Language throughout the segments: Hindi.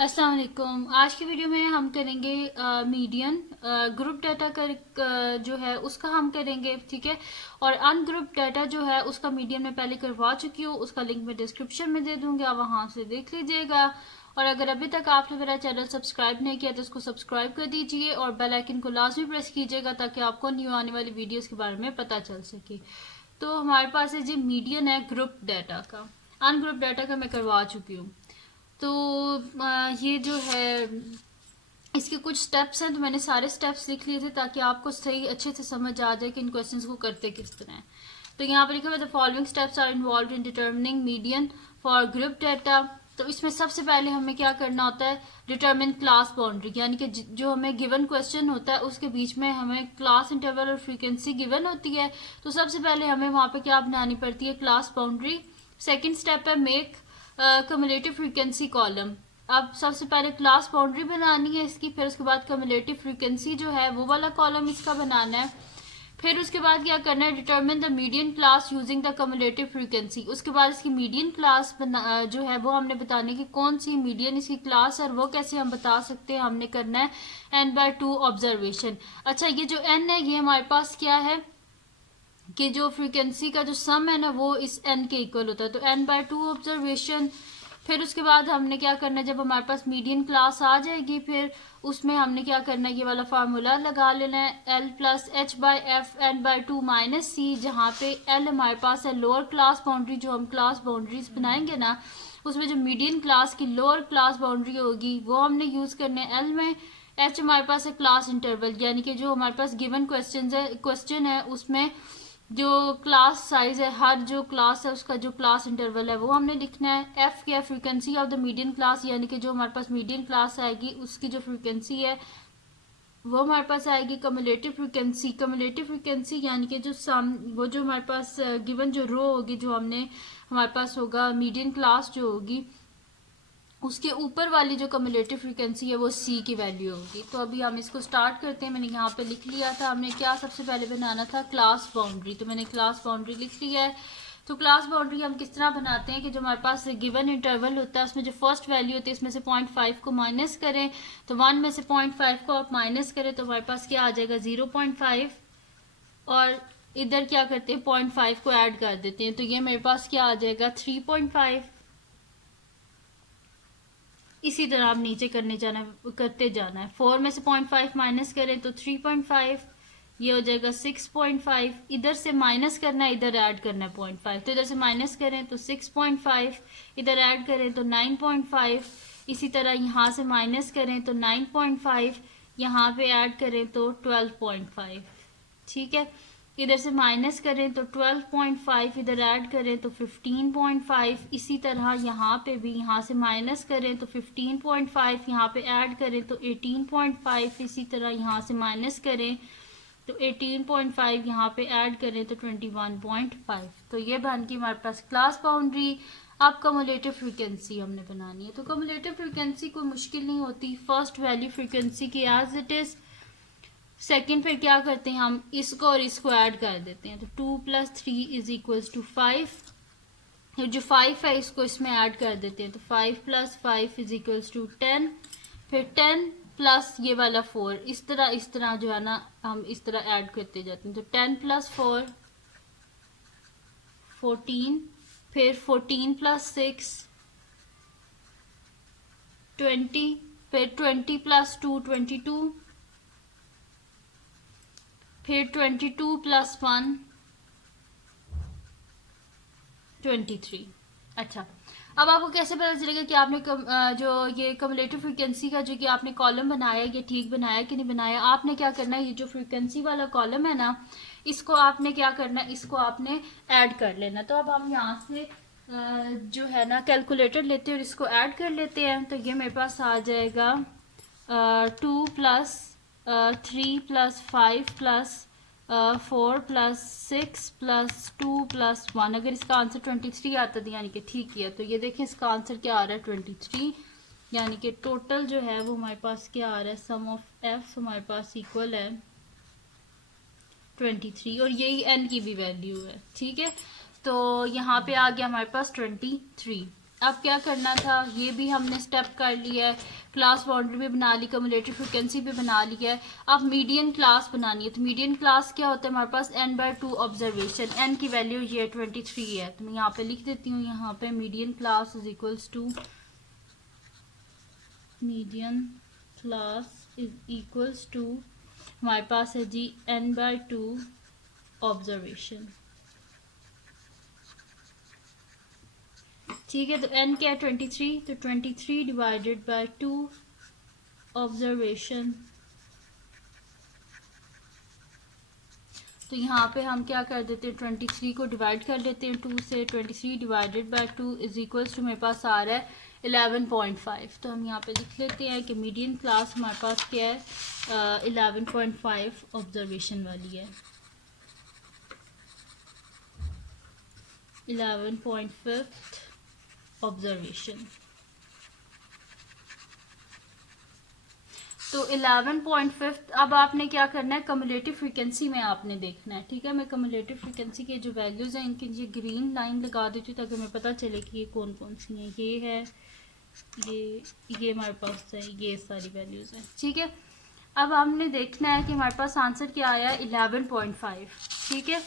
अस्सलाम वालेकुम। आज की वीडियो में हम करेंगे मीडियन ग्रुप डाटा जो है उसका हम करेंगे, ठीक है। और अनग्रुप डाटा जो है उसका मीडियन में पहले करवा चुकी हूँ, उसका लिंक मैं डिस्क्रिप्शन में दे दूंगी, आप वहां से देख लीजिएगा। और अगर अभी तक आपने मेरा चैनल सब्सक्राइब नहीं किया तो उसको सब्सक्राइब कर दीजिए और बेल आइकन को लाजमी प्रेस कीजिएगा ताकि आपको न्यू आने वाली वीडियोस के बारे में पता चल सके। तो हमारे पास है जी मीडियन है ग्रुप डाटा का। अनग्रुप डाटा का मैं करवा चुकी हूँ। तो ये जो है इसके कुछ स्टेप्स हैं, तो मैंने सारे स्टेप्स लिख लिए थे ताकि आपको सही अच्छे से समझ आ जाए कि इन क्वेश्चंस को करते किस तरह है। तो यहाँ पर लिखा हुआ the following steps are involve in determining median for group data. तो इसमें सबसे पहले हमें क्या करना होता है, डिटर्मिन क्लास बाउंड्री, यानी कि जो हमें गिवन क्वेश्चन होता है उसके बीच में हमें क्लास इंटरवल और फ्रीक्वेंसी गिवन होती है। तो सबसे पहले हमें वहां पे क्या बनानी पड़ती है, क्लास बाउंड्री। सेकेंड स्टेप है मेक कम्युलेटिव फ्रीक्वेंसी कॉलम। अब सबसे पहले क्लास बाउंड्री बनानी है इसकी, फिर उसके बाद कम्युलेटिव फ्रीक्वेंसी जो है वो वाला कॉलम इसका बनाना है। फिर उसके बाद क्या करना है, determine the median class using the cumulative frequency. उसके बाद इसकी मीडियन क्लास जो है वो हमने बताने की कौन सी मीडियन इसकी क्लास है और वो कैसे हम बता सकते हैं, हमने करना है n/2 ऑब्जर्वेशन। अच्छा, ये जो n है ये हमारे पास क्या है कि जो फ्रीक्वेंसी का जो सम है ना वो इस n के इक्वल होता है, तो n/2 ऑब्जर्वेशन। फिर उसके बाद हमने क्या करना है, जब हमारे पास मीडियन क्लास आ जाएगी फिर उसमें हमने क्या करना है, ये वाला फार्मूला लगा लेना है, L+H/F n/2 - C, जहाँ पे L हमारे पास है लोअर क्लास बाउंड्री। जो हम क्लास बाउंड्रीज बनाएंगे ना उसमें जो मीडियन क्लास की लोअर क्लास बाउंड्री होगी वो हमने यूज करने L में। H हमारे पास है क्लास इंटरवल, यानी कि जो हमारे पास गिवन क्वेश्चन है उसमें जो क्लास साइज है, हर जो क्लास है उसका जो क्लास इंटरवल है वो हमने लिखना है। एफ क्या, frequency of the median class, यानी कि जो हमारे पास मीडियन क्लास आएगी उसकी जो फ्रीक्वेंसी है वो हमारे पास आएगी। कम्युलेटिव फ्रीक्वेंसी, कम्युलेटिव फ्रीक्वेंसी यानी कि जो वो जो हमारे पास गिवन जो रो होगी, जो हमने हमारे पास होगा मीडियन क्लास जो होगी उसके ऊपर वाली जो कम्युलेटिव फ्रीक्वेंसी है वो C की वैल्यू होगी। तो अभी हम इसको स्टार्ट करते हैं। मैंने यहाँ पे लिख लिया था, हमने क्या सबसे पहले बनाना था, क्लास बाउंड्री। तो मैंने क्लास बाउंड्री लिख लिया है। तो क्लास बाउंड्री हम किस तरह बनाते हैं कि जो हमारे पास गिवन इंटरवल होता है उसमें जो फर्स्ट वैल्यू होती है इसमें से 0.5 को माइनस करें। तो 1 में से 0.5 को आप माइनस करें तो हमारे पास क्या आ जाएगा, 0.5। और इधर क्या करते हैं, 0.5 को ऐड कर देते हैं, तो ये मेरे पास क्या आ जाएगा, 3.5। इसी तरह आप नीचे करते जाना है। 4 में से 0.5 माइनस करें तो 3.5, ये हो जाएगा 6.5। इधर से माइनस करना है, इधर ऐड करना है 0.5, तो इधर से माइनस करें तो 6.5, इधर ऐड करें तो 9.5। इसी तरह यहाँ से माइनस करें तो 9.5, यहाँ पे ऐड करें तो 12.5, ठीक है। इधर से माइनस करें तो 12.5, इधर ऐड करें तो 15.5। इसी तरह यहाँ पे भी यहाँ से माइनस करें तो 15.5, यहाँ पे ऐड करें तो 18.5। इसी तरह यहाँ से माइनस करें तो 18.5, यहाँ पे ऐड करें तो 21.5। तो ये बन गई हमारे पास क्लास बाउंड्री। अब कम्युलेटिव फ्रीक्वेंसी हमने बनानी है। तो कम्युलेटिव फ्रीक्वेंसी कोई मुश्किल नहीं होती, फर्स्ट वैल्यू फ्रीक्वेंसी की एज इट इज। सेकेंड फिर क्या करते हैं, हम इसको और इसको ऐड कर देते हैं, तो 2 + 3 = 5। जो 5 है इसको इसमें ऐड कर देते हैं, तो 5 + 5 = 10। फिर 10 प्लस ये वाला 4, इस तरह जो है ना हम इस तरह ऐड करते जाते हैं। तो 10 + 4 14, फिर 14 + 6 20, फिर 20 + 2 22, फिर 22 + 1 23। अच्छा, अब आपको कैसे पता चलेगा कि आपने जो ये कम्युलेटिव फ्रीक्वेंसी का जो कि आपने कॉलम बनाया ये ठीक बनाया कि नहीं बनाया। आपने क्या करना है, ये जो फ्रीक्वेंसी वाला कॉलम है ना इसको आपने क्या करना है, इसको आपने ऐड कर लेना। तो अब हम यहाँ से जो है ना कैलकुलेटर लेते हैं और इसको ऐड कर लेते हैं। तो ये मेरे पास आ जाएगा 2 + 3 + 5 + 4 + 6 + 2 + 1। अगर इसका आंसर 23 आता था यानी कि ठीक किया। तो ये देखें इसका आंसर क्या आ रहा है, 23, यानी कि टोटल जो है वो हमारे पास क्या आ रहा है, सम ऑफ एफ हमारे पास इक्वल है 23, और यही एन की भी वैल्यू है, ठीक है। तो यहाँ पे आ गया हमारे पास 23। अब क्या करना था, ये भी हमने स्टेप कर लिया है, क्लास बाउंड्री भी बना ली, कम्युलेटिव फ्रिक्वेंसी भी बना लिया है। अब मीडियन क्लास बनानी है। तो मीडियन क्लास क्या होता है हमारे पास, n/2 ऑब्जर्वेशन। n की वैल्यू ये 23 है, तो मैं यहाँ पे लिख देती हूँ, यहाँ पे median class is equals to, median class is equals to हमारे पास है जी n/2 ऑब्जर्वेशन। ठीक है, तो n क्या है 23, तो 23 डिवाइडेड बाय 2 ऑब्जर्वेशन। तो यहाँ पे हम क्या कर देते हैं, 23 को डिवाइड कर लेते हैं 2 से। 23 divided by 2 is equals to मेरे पास आ रहा है 11.5। तो हम यहाँ पे लिख लेते हैं कि मीडियन क्लास हमारे पास क्या है, 11.5 ऑब्जर्वेशन वाली है। 11.5 ऑब्जर्वेशन। तो 11.5 अब आपने क्या करना है, कम्युलेटिव फ्रीक्वेंसी में आपने देखना है। ठीक है, मैं कम्युलेटिव फ्रीक्वेंसी के जो वैल्यूज हैं इनकी ये ग्रीन लाइन लगा देती हूँ ताकि हमें पता चले कि ये कौन कौन सी हैं। ये है, ये हमारे पास है, ये सारी वैल्यूज हैं। ठीक है, अब हमने देखना है कि हमारे पास आंसर क्या आया, 11.5। ठीक है,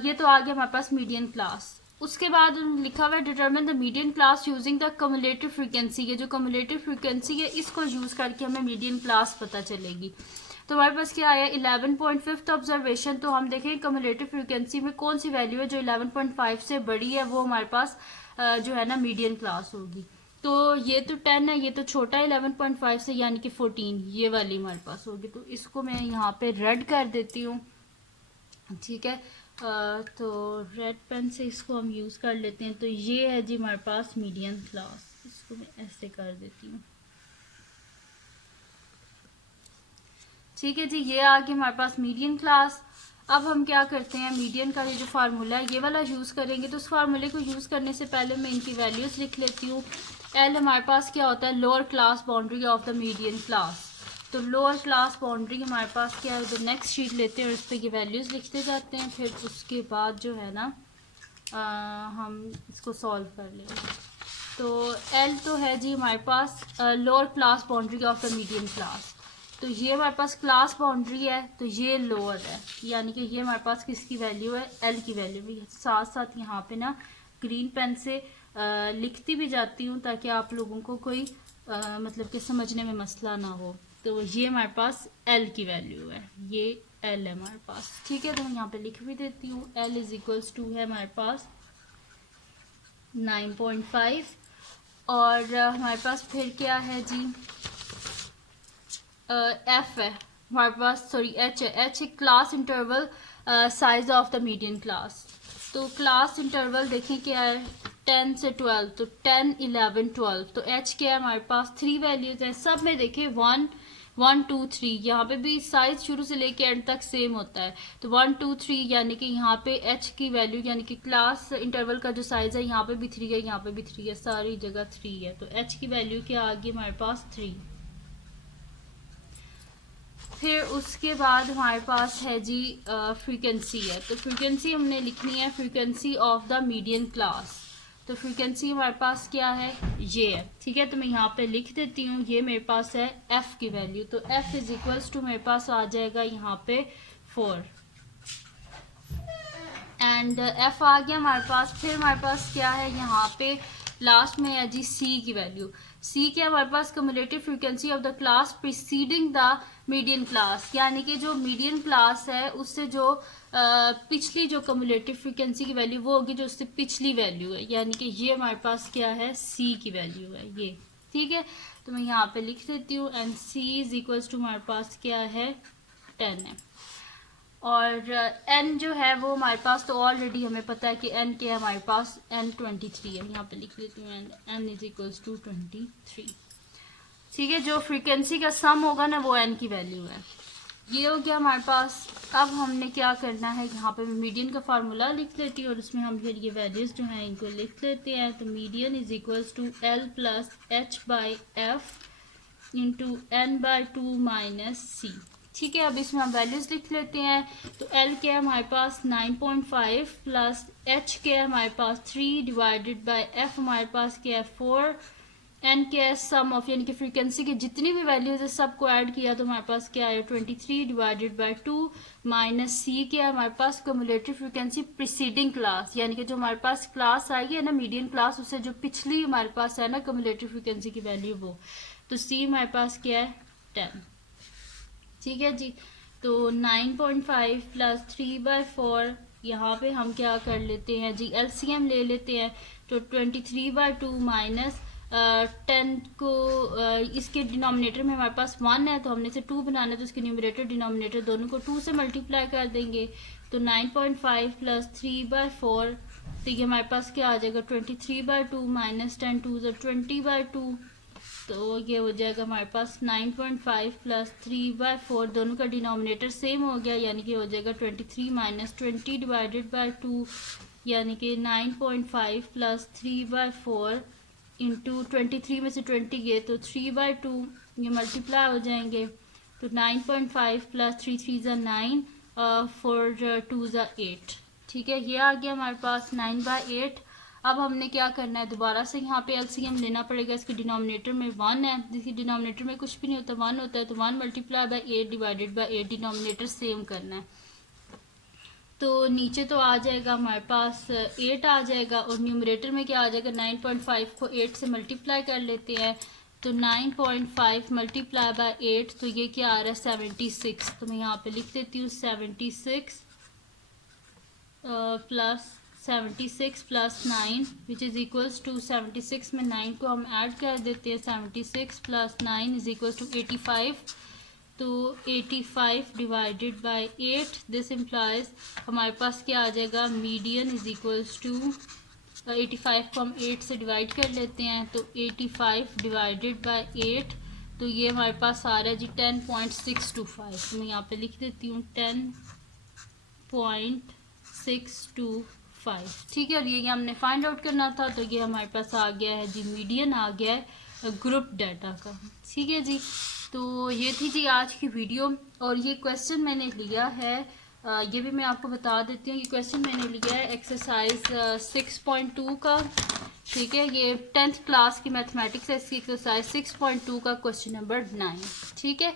ये तो आ गया हमारे पास मीडियन क्लास। उसके बाद लिखा हुआ है determine the median class using the cumulative frequency. ये जो कम्युलेटिव फ्रीक्वेंसी है इसको यूज करके हमें मीडियन क्लास पता चलेगी। तो हमारे पास क्या आया, 11.5 ऑब्जर्वेशन। तो हम देखें कम्युलेटिव फ्रीक्वेंसी में कौन सी वैल्यू है जो 11.5 से बड़ी है, वो हमारे पास जो है ना मीडियन क्लास होगी। तो ये तो 10 है, ये तो छोटा है 11.5 से, यानी कि 14 ये वाली हमारे पास होगी। तो इसको मैं यहाँ पे रेड कर देती हूँ। ठीक है, तो रेड पेन से इसको हम यूज़ कर लेते हैं। तो ये है जी हमारे पास मीडियन क्लास, इसको मैं ऐसे कर देती हूँ। ठीक है जी, ये आ गया हमारे पास मीडियन क्लास। अब हम क्या करते हैं, मीडियन का ये जो फार्मूला है ये वाला यूज़ करेंगे। तो उस फार्मूले को यूज़ करने से पहले मैं इनकी वैल्यूज़ लिख लेती हूँ। एल हमारे पास क्या होता है, lower class boundary of the median class. तो लोअर क्लास बाउंड्री हमारे पास क्या है, तो नेक्स्ट शीट लेते हैं और उस पर ये वैल्यूज़ लिखते जाते हैं। फिर उसके बाद जो है ना हम इसको सॉल्व कर लेंगे। तो एल तो है जी हमारे पास lower class boundary of the median class. तो ये हमारे पास क्लास बाउंड्री है, तो ये लोअर है, यानी कि ये हमारे पास किसकी वैल्यू है, एल की वैल्यू भी है। साथ साथ यहाँ पे ना ग्रीन पेन से लिखती भी जाती हूँ ताकि आप लोगों को कोई मतलब कि समझने में मसला ना हो। तो ये हमारे पास एल की वैल्यू है, ये एल है हमारे पास। ठीक है, तो मैं यहाँ पे लिख भी देती हूँ, एल इज इक्वल्स टू है हमारे पास 9.5। और हमारे पास फिर क्या है जी, एफ है हमारे पास, सॉरी एच है। एच है class interval size of the median class. तो क्लास इंटरवल देखें क्या है, 10 से 12, तो 10, 11, 12। तो एच क्या है हमारे पास, 3 वैल्यूज हैं सब में। देखें 1, 1, 2, 3, यहाँ पे भी साइज शुरू से लेके एंड तक सेम होता है। तो 1, 2, 3 यानी कि यहाँ पे एच की वैल्यू यानी कि क्लास इंटरवल का जो साइज है यहाँ पे भी 3 है, यहाँ पे भी 3 है, सारी जगह 3 है। तो एच की वैल्यू क्या आ गई हमारे पास, 3। फिर उसके बाद हमारे पास है जी फ्रीक्वेंसी है। तो फ्रीक्वेंसी हमने लिखनी है, frequency of the median class. तो फ्रीक्वेंसी हमारे पास क्या है, ये है। ठीक है, तो मैं यहाँ पे लिख देती हूँ, ये मेरे पास है एफ की वैल्यू। तो एफ इज इक्वल्स टू मेरे पास आ जाएगा यहाँ पे 4 एंड एफ आ गया हमारे पास। फिर हमारे पास क्या है, यहाँ पे लास्ट में है जी सी की वैल्यू। सी क्या हमारे पास, cumulative frequency of the class preceding the median class, यानी कि जो मीडियन क्लास है उससे जो पिछली जो कम्युलेटिव फ्रीक्वेंसी की वैल्यू वो होगी जो उससे पिछली वैल्यू है, यानी कि ये हमारे पास क्या है, सी की वैल्यू है ये। ठीक है, तो मैं यहाँ पे लिख देती हूँ and C is equals to हमारे पास क्या है, 10 है। और n जो है वो हमारे पास तो ऑलरेडी हमें पता है कि n क्या है हमारे पास, n 23 है। यहाँ पे लिख लेती हूँ and n is equals to 23। ठीक है, जो फ्रीक्वेंसी का सम होगा ना वो n की वैल्यू है। ये हो गया हमारे पास। अब हमने क्या करना है, यहाँ पे मैं मीडियन का फार्मूला लिख लेती हूँ और उसमें हम फिर ये वैल्यूज जो हैं इनको लिख लेते हैं। तो median is equals to l plus h by f into n/2 minus c. ठीक है, अब इसमें हम वैल्यूज़ लिख लेते हैं। तो एल के है हमारे पास 9.5 प्लस एच के है हमारे पास 3 डिवाइडेड बाय एफ हमारे पास क्या है 4, एन के है सम ऑफ यानी कि फ्रीक्वेंसी की जितनी भी वैल्यूज है सबको ऐड किया तो हमारे पास क्या है 23 डिवाइडेड बाय 2 माइनस सी के है हमारे पास क्यूमुलेटिव फ्रीक्वेंसी प्रीसीडिंग क्लास, यानी कि जो हमारे पास क्लास आएगी है ना मीडियन क्लास, उससे जो पिछली हमारे पास है ना क्यूमुलेटिव फ्रीक्वेंसी की वैल्यू वो, तो सी हमारे पास क्या है 10। ठीक है जी, तो 9.5 प्लस 3/4 यहाँ पे हम क्या कर लेते हैं जी एलसीएम ले लेते हैं। तो 23/2 माइनस 10 को इसके डिनोमिनेटर में हमारे पास 1 है तो हमने से 2 बनाना है, तो इसके न्यूमरेटर डिनोमिनेटर दोनों को 2 से मल्टीप्लाई कर देंगे। तो 9.5 प्लस 3/4 तो ये हमारे पास क्या आ जाएगा 23/2 माइनस 10 2 20/2, तो ये हो जाएगा हमारे पास 9.5 प्लस 3/4 दोनों का डिनोमिनेटर सेम हो गया, यानी कि हो जाएगा 23 माइनस 20 डिवाइडेड बाय 2, यानी कि 9.5 प्लस 3/4 इंटू 23 में से 20 गए तो 3/2 ये मल्टीप्लाई हो जाएंगे। तो 9.5 प्लस 3 3 ज़ा 9 4 2 ज़ा 8। ठीक है, ये आ गया हमारे पास 9/8। अब हमने क्या करना है दोबारा से यहाँ पे एलसीएम लेना पड़ेगा। इसके डिनोमिनेटर में 1 है, जिसके डिनोमिनेटर में कुछ भी नहीं होता 1 होता है, तो 1 multiply by 8 divided by 8 denominator same करना है। तो नीचे तो आ जाएगा हमारे पास 8 आ जाएगा और न्यूमरेटर में क्या आ जाएगा 9.5 को 8 से मल्टीप्लाई कर लेते हैं। तो 9.5 मल्टीप्लाई बाय 8 तो ये क्या आ रहा है 76। तो मैं यहाँ पे लिख देती हूँ 76 plus 76 plus 9 which is equals to 76 में 9 को हम ऐड कर देते हैं। 76 प्लस 9 इज इक्वल्स टू 85। तो 85 डिवाइडेड बाय 8 दिस इम्प्लाइज हमारे पास क्या आ जाएगा मीडियन इज इक्वल्स टू 85 को हम 8 से डिवाइड कर लेते हैं। तो 85 डिवाइडेड बाय 8 तो ये हमारे पास आ रहा है जी 10.625। तो मैं यहाँ पे लिख देती हूँ 10.625। ठीक है, और ये हमने फाइंड आउट करना था, तो ये हमारे पास आ गया है जी मीडियन आ गया है ग्रुप डाटा का। ठीक है जी, तो ये थी जी आज की वीडियो और ये क्वेश्चन मैंने लिया है ये भी मैं आपको बता देती हूँ। ये क्वेश्चन मैंने लिया है एक्सरसाइज 6.2 का। ठीक है, ये 10th क्लास की मैथमेटिक्स है, इसकी एक्सरसाइज 6.2 का क्वेश्चन नंबर 9। ठीक है,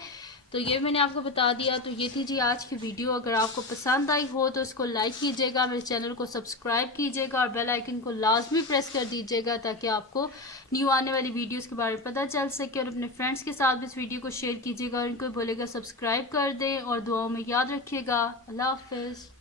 तो ये मैंने आपको बता दिया। तो ये थी जी आज की वीडियो। अगर आपको पसंद आई हो तो इसको लाइक कीजिएगा, मेरे चैनल को सब्सक्राइब कीजिएगा और बेल आइकन को लाजमी प्रेस कर दीजिएगा ताकि आपको न्यू आने वाली वीडियोस के बारे में पता चल सके। और अपने फ्रेंड्स के साथ भी इस वीडियो को शेयर कीजिएगा और इनको बोलेगा सब्सक्राइब कर दें और दुआओं में याद रखिएगा। अल्लाह हाफिज़।